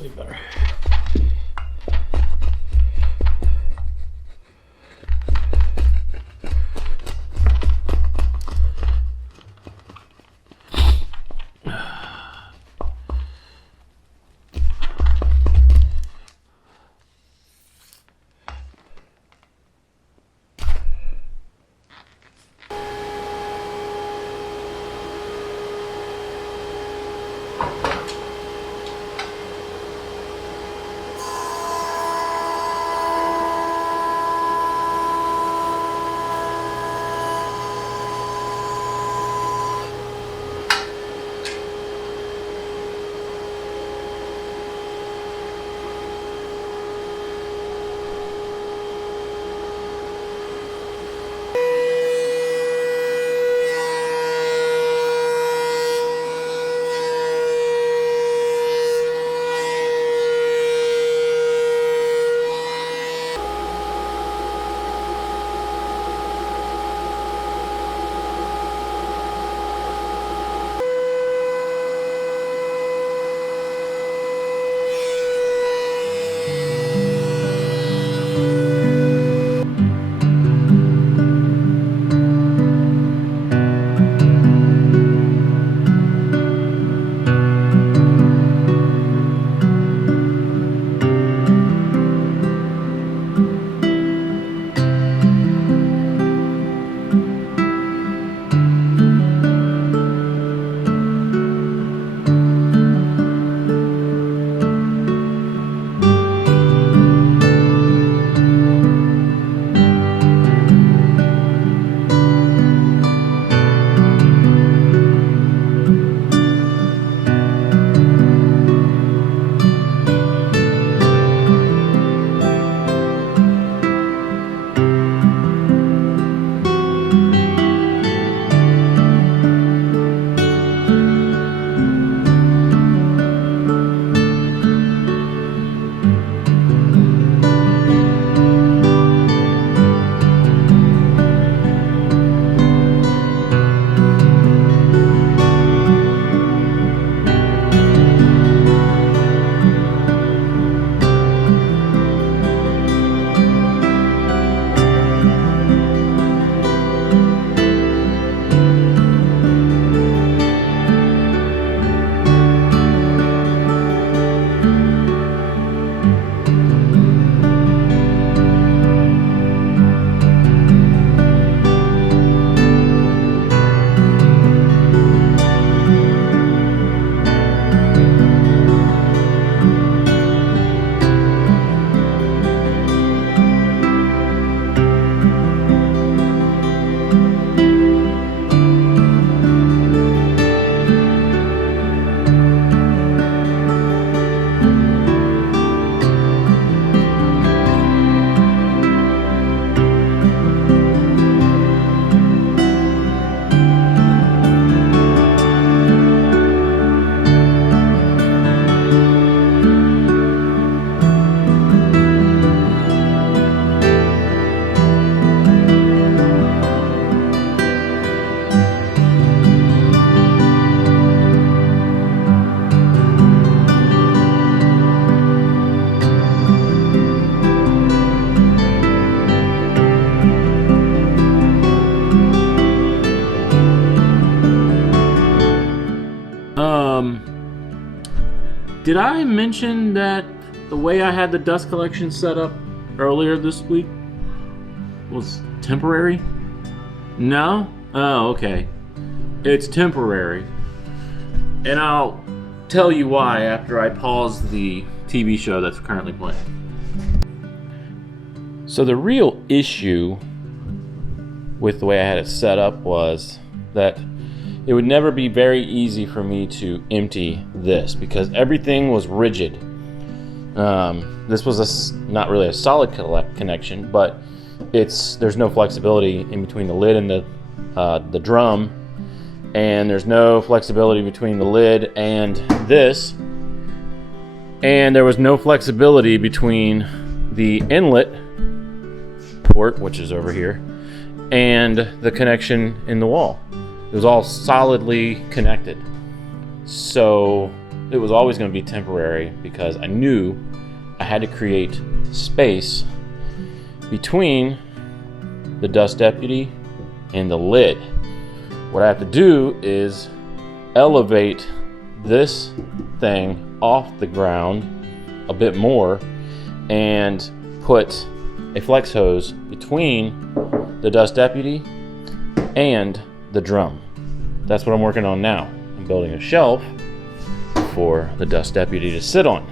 way better. Did I mention that the way I had the dust collection set up earlier this week was temporary? No? Oh, okay. It's temporary. And I'll tell you why after I pause the TV show that's currently playing. So the real issue with the way I had it set up was that it would never be very easy for me to empty this because everything was rigid. This was not really a solid connection, but there's no flexibility in between the lid and the drum, and there's no flexibility between the lid and this, and there was no flexibility between the inlet port, which is over here, and the connection in the wall. It was all solidly connected. So it was always going to be temporary because I knew I had to create space between the dust deputy and the lid. What I have to do is elevate this thing off the ground a bit more and put a flex hose between the dust deputy and the drum. That's what I'm working on now. I'm building a shelf for the dust deputy to sit on.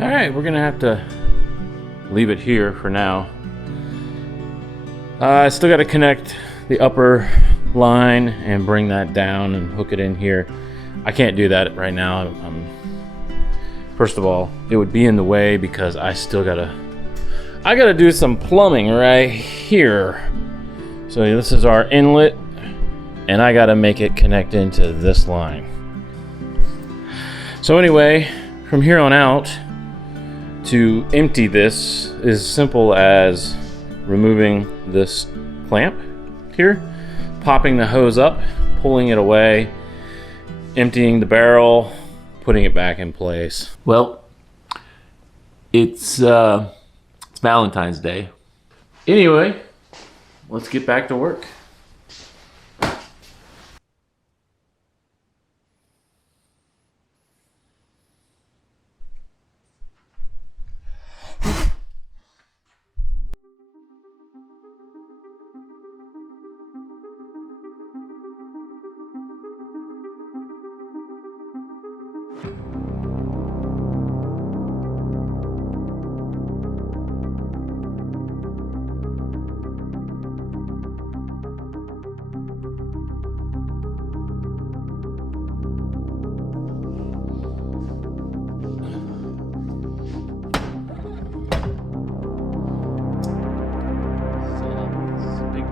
Alright, we're gonna have to leave it here for now. I still got to connect the upper line and bring that down and hook it in here. I can't do that right now. First of all, it would be in the way because I gotta do some plumbing right here. So this is our inlet, and I gotta make it connect into this line. So anyway, from here on out, to empty this is simple as removing this clamp here, popping the hose up, pulling it away, emptying the barrel, putting it back in place. Well, it's Valentine's Day. Anyway, let's get back to work.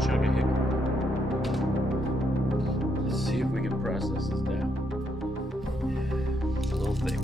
Chug of hickory. Let's see if we can press this down. It's a little thick.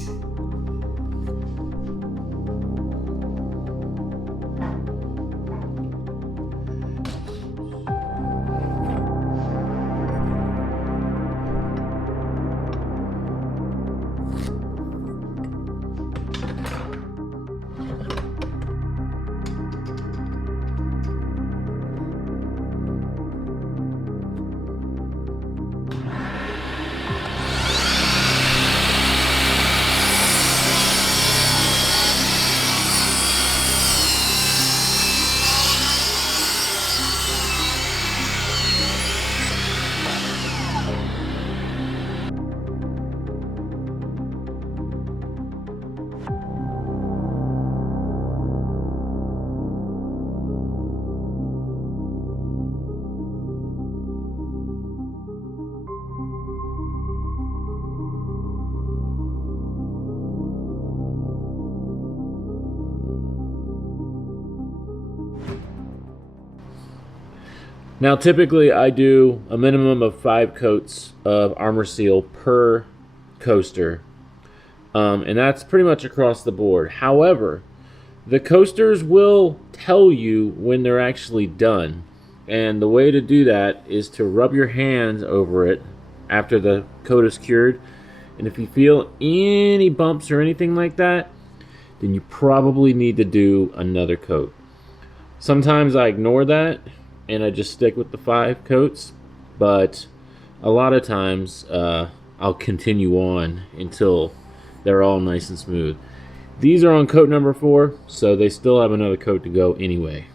Now, typically I do a minimum of 5 coats of Armor Seal per coaster, and that's pretty much across the board. However, the coasters will tell you when they're actually done, and the way to do that is to rub your hands over it after the coat is cured, and if you feel any bumps or anything like that, then you probably need to do another coat. Sometimes I ignore that and I just stick with the 5 coats, but a lot of times I'll continue on until they're all nice and smooth. These are on coat number 4, so they still have another coat to go anyway.